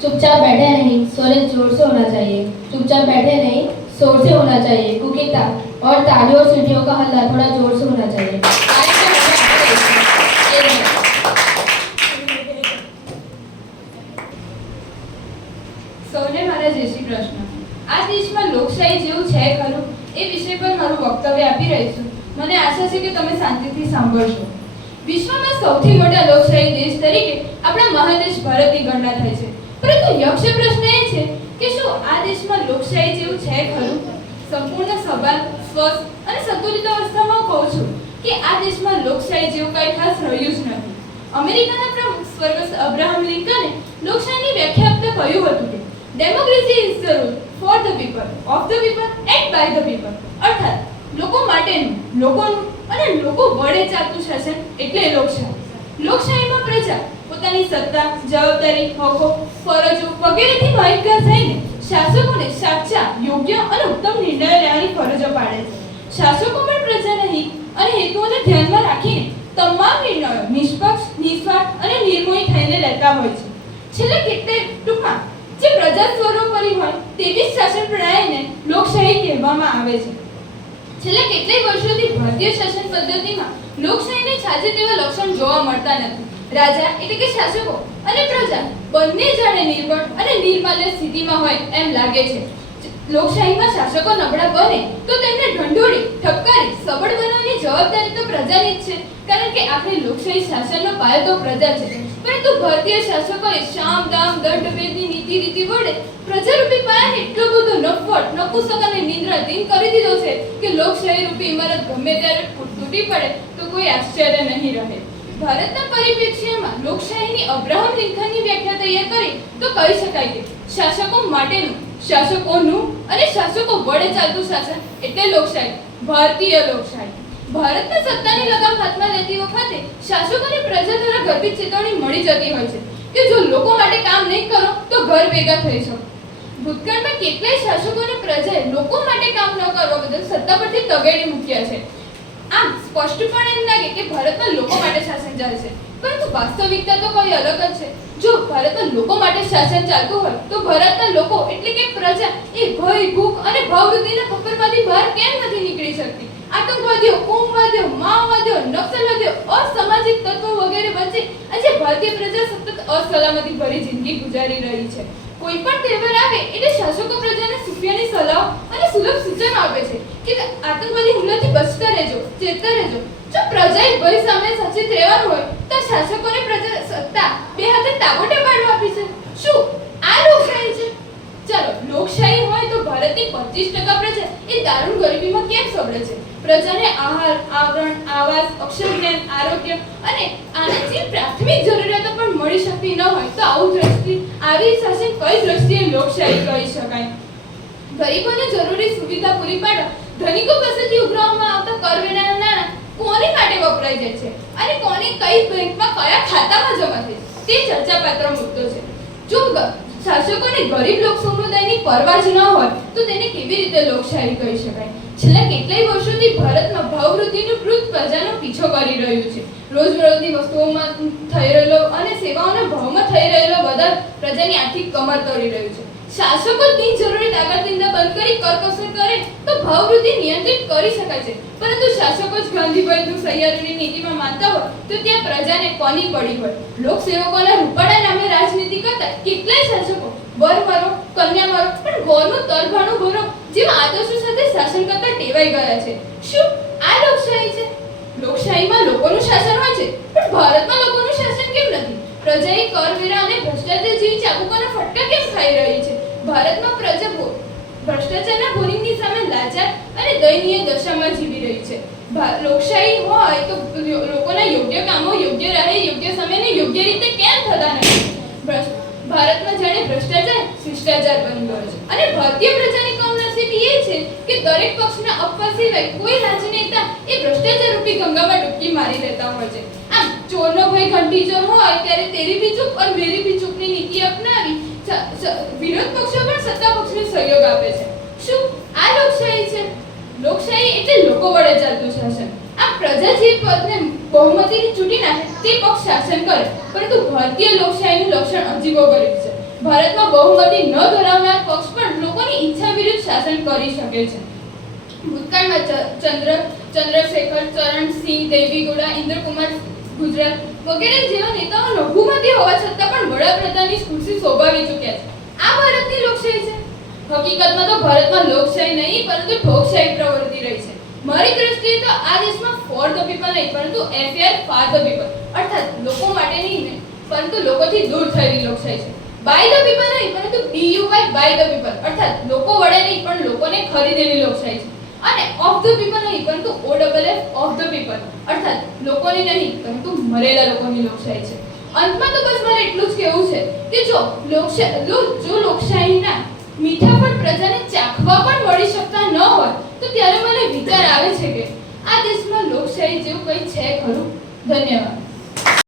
चुपचाप बैठे नहीं, सोने जोर से होना चाहिए। चुपचाप बैठे नहीं, शोर से होना चाहिए, क्योंकि और तालियों और सीटियों का हल्ला थोड़ा जोर से होना चाहिए। સૌને મારા જય શ્રી કૃષ્ણ. આ દેશમાં લોકશાહી જેવું છે ખરું એ વિષય પર મારું વક્તવ્ય આપી રહી છું. મને આશા છે કે તમે શાંતિથી સાંભળશો. વિશ્વમાં સૌથી મોટા લોકશાહી દેશ તરીકે આપણા મહાદેશ ભારતની ગણના થાય છે. પરંતુ યક્ષ પ્રશ્ન એ છે કે શું આ દેશમાં લોકશાહી જેવું છે ખરું? સંપૂર્ણ સભાન, સ્વસ્થ અને સંતુલિત અવસ્થામાં કહું છું કે આ દેશમાં લોકશાહી જેવું કંઈ ખાસ રહ્યું જ નથી. અમેરિકાના પ્રમુખ સ્વર્ગસ્થ અબ્રાહમ લિંકને લોકશાહીની વ્યાખ્યા આપતા કહ્યું હતું કે democracy is the rule for the people, of the people and by the people. અર્થાત લોકો માટેનું, લોકોનું અને લોકો વડે ચાલતું શાસન એટલે લોકશાહી. લોકશાહીમાં પ્રજા પોતાની સત્તા, જવાબદારી, હકો, ફરજો વગેરેથી માહિતગાર થઈને શાસકોને સાચા, યોગ્ય અને ઉત્તમ નિર્ણયો લેવાની ફરજો પાડે છે. શાસકો પણ પ્રજાના હિત અને હેતુઓને ધ્યાનમાં રાખીને તમામ નિર્ણયો નિષ્પક્ષ, નિસ્વાર્થ અને નિર્મોહી થઈને લેતા હોય છે. છેલ્લે કેટલાય ટૂંકમાં જે પ્રજા સર્વોપરી હોય તેવી જ શાસન પ્રણાલીને લોકશાહી કહેવામાં આવે છે. છેલ્લા કેટલાય વર્ષોથી ભારતીય શાસન પદ્ધતિમાં લોકશાહીને છાજે તેવા લક્ષણ જોવા મળતા નથી. રાજા એટલે કે શાસકો અને પ્રજા બંને જાણે નિર્બળ અને નિર્માલ્ય સ્થિતિમાં હોય એમ લાગે છે. લોકશાહીમાં શાસકો નબળા બને તો તેમને ઢંઢોળી, ઠપકારી, સબળ બનાવવાની જવાબદારી તો પ્રજાની જ છે, કારણ કે આખરે લોકશાહી શાસનનો પાયો તો પ્રજા છે. પરંતુ ભારતીય શાસકોએ શામ, દામ, દંડ, ભેદની નીતિ રીતિ વડે પ્રજારૂપી પાયાને એટલો બધો નફવટ, નપુસક અને નિંદ્રાધીન કરી દીધો છે કે લોકશાહી રૂપી ઇમારત ગમે ત્યારે તૂટી પડે તો કોઈ આશ્ચર્ય નહીં રહે. ભારતના પરિપ્રેક્ષ્યમાં લોકશાહીની અબ્રાહમ લિંકનની વ્યાખ્યા તૈયાર કરી તો કહી શકાય કે શાસકો માટેનું, શાસકોનું અને શાસકો વડે ચાલતું શાસન એટલે લોકશાહી, ભારતીય લોકશાહી. ભારતના સત્તાની લગામ હાથમાં લેતી વખતે શાસકોને પ્રજા દ્વારા ગર્ભિત ચેતવણી મળી જતી હોય છે કે જો લોકો માટે કામ નહીં કરો તો ઘર ભેગા થઈ શકો. ભૂતકાળમાં કેટલાય શાસકોને પ્રજાએ લોકો માટે કામ ન કરવા બદલ સત્તા પરથી તગેડી મૂક્યા છે. આમ સ્પષ્ટપણે એમ લાગે કે ભારતમાં લોકો માટે શાસન ચાલે છે, પરંતુ વાસ્તવિકતા તો કોઈ અલગ જ છે. જો ભારતમાં લોકો માટે શાસન ચાલતું હોય તો ભારતના લોકો એટલે કે પ્રજા એ ભય, ભૂખ અને ભાવવૃદ્ધિના ખપ્પરમાંથી બહાર કેમ નથી નીકળી શકતી? આતંકવાદીઓ, કોમવાદીઓ, માઓવાદીઓ, નક્સલવાદીઓ, અસામાજિક તત્વો વગેરે વચ્ચે આજે ભારતીય પ્રજા સતત અસલામતી ભરી જિંદગી ગુજારી રહી છે. કોઈ પણ તહેવાર આવે એટલે શાસકો પ્રજાને સુફિયાની સલાહ અને સુલભ સૂચનો આપે છે કે આતંકવાદી હુમલાથી બચતા રહેજો, ચેતતા રહેજો. જો પ્રજાએ ભય સામે સચેત રહેવાનું હોય તો શાસકોને પ્રજા સત્તા બે હાથે તાબોટે પાડવા આપી છે. શું આ લોકશાહી છે? ચાલો, લોકશાહી હોય તો ભારતની 25% પ્રજા એ દારૂણ ગરીબીમાં કેમ સબળે છે? પ્રજાને આહાર, આવરણ, આવાસ, અક્ષર જ્ઞાન, આરોગ્ય અને આનંદ જેવી પ્રાથમિક જરૂરિયાતો પણ મળી શકતી ન હોય તો આવી શાસન કઈ દ્રષ્ટિએ લોકશાહી કહી શકાય? ગરીબોને જરૂરી સુવિધા પૂરી પાડવા ધનિકો પાસેથી ઉઘરાવવામાં આવતા કરવેરાના નાણાં કોની માટે વપરાઈ જાય છે અને કોની કઈ બેંકમાં કયા ખાતામાં જમા થાય છે તે ચર્ચાપાત્ર મુદ્દો છે. જો શાસકોને ગરીબ લોક સમુદાયની પરવા જ ન હોય તો તેને કેવી રીતે લોકશાહી કહી શકાય? છેલ્લા કેટલાય વર્ષોથી ભારતમાં ભાવવૃદ્ધિનું વૃદ્ધ પ્રજાનો પીછો કરી રહ્યું છે. રોજબરોજની વસ્તુઓમાં થઈ રહેલો અને સેવાઓના ભાવમાં થઈ રહેલો વધારો પ્રજાની આર્થિક કમર તોડી રહ્યું છે. શાસકો બિનજરૂરી તાકાતચિંતા બંધ કરી કરકસર કરે તો ભાવવૃદ્ધિ નિયંત્રિત કરી શકાય છે, પરંતુ શાસકો જ ગાંધીભાઈનું સહિયારીની નીતિમાં માનતા હોય તો ત્યાં પ્રજાને કોની પડી હોય? લોકસેવકોના રૂપાળા નામે રાજનીતિ કરતા કેટલાય શાસકો વર મરો, કન્યા મરો, પણ ગોરનું તરભાણું ભરો જેવા આદર્શો સાથે શાસન કરતા ટેવાઈ ગયા છે. શું આ લોકશાહી છે? લોકશાહીમાં લોકોનું શાસન હોય છે, પણ ભારતમાં લોકોનું શાસન કેમ નથી? પ્રજાએ કરવેરા અને ભ્રષ્ટાચાર જેવી ચાબુકોના ફટકા કેમ ખાઈ રહી છે? ભારતમાં પ્રજા ભ્રષ્ટાચારના બોરિંગની સામે લાચાર અને દયનીય દશામાં જીવી રહી છે. લોકશાહી હોય તો લોકોના યોગ્ય કામો યોગ્ય રાહે, યોગ્ય સમયે યોગ્ય રીતે કેમ થતા નથી? ભારતમાં જાણે ભ્રષ્ટાચાર શિષ્ટાચાર બની ગયો છે અને ભારતીય પ્રજાની કમનસીબી એ છે કે દરેક પક્ષના અપવાદ સિવાય કોઈ રાજનેતા એ ભ્રષ્ટાચાર રૂપી ગંગામાં ડૂબકી મારી લેતા હોય છે. આમ ચોરનો ભય ઘંટી ચોર હોય ત્યારે તેરી ભી ચૂપ અને મેરી ભી ચૂપની નીતિ અપનાવી વિરોધ પક્ષો પણ સત્તા પક્ષને સહયોગ આપે છે. શું આ લોકશાહી છે? લોકશાહી એટલે લોકો વડે ચાલતું શાસન. આ પ્રજા જે પદને બહુમતીથી ચૂંટી નાખે તે પક્ષ શાસન કરે, પરંતુ ભારતીય લોકશાહીનું લક્ષણ અજીબોગરીબ છે. ભારતમાં બહુમતી ન ધરાવનાર પક્ષ પણ લોકોની ઈચ્છા વિરુદ્ધ શાસન કરી શકે છે. ભૂતકાળમાં ચંદ્રશેખર, ચરણસિંહ દેવીગૌડા, ઇન્દ્રકુમાર ગુજરાત વગેરે જેવા નેતાઓ લઘુમતી હોવા છતાં પણ વડાપ્રધાનની ખુરશી શોભાવી ચૂક્યા છે. આ ભારતની લોકશાહી છે. હકીકતમાં તો ભારતમાં લોકશાહી નહીં પરંતુ ઠોકશાહી પ્રવર્તી રહી છે. મારી દ્રષ્ટિએ તો આ દેશમાં ફોર ધ પીપલ નહીં પરંતુ એફઆર ફાર ધ પીપલ અર્થાત લોકો માટે નહીં પરંતુ લોકોથી દૂર થયેલી લોકશાહી છે. બાય ધ પીપલ નહીં પરંતુ ડીયુવાય બાય ધ પીપલ અર્થાત લોકો વડે નહીં પણ લોકોને ખરીદેલી લોકશાહી છે. અને ઓફ ધ પીપલ નહીં પરંતુ OFF ઓફ ધ પીપલ અર્થાત લોકોની નહીં પરંતુ મરેલા લોકોની લોકશાહી છે. અંતમાં તો બસ મારે એટલું જ કહેવું છે કે જો લોકશાહીના મીઠા પણ પ્રજાને ચાખવા પણ મળી શકતા ન હોય તો ત્યારે મને વિચાર આવે છે કે આ દેશમાં લોકશાહી જેવું કંઈ છે ખરું? ધન્યવાદ.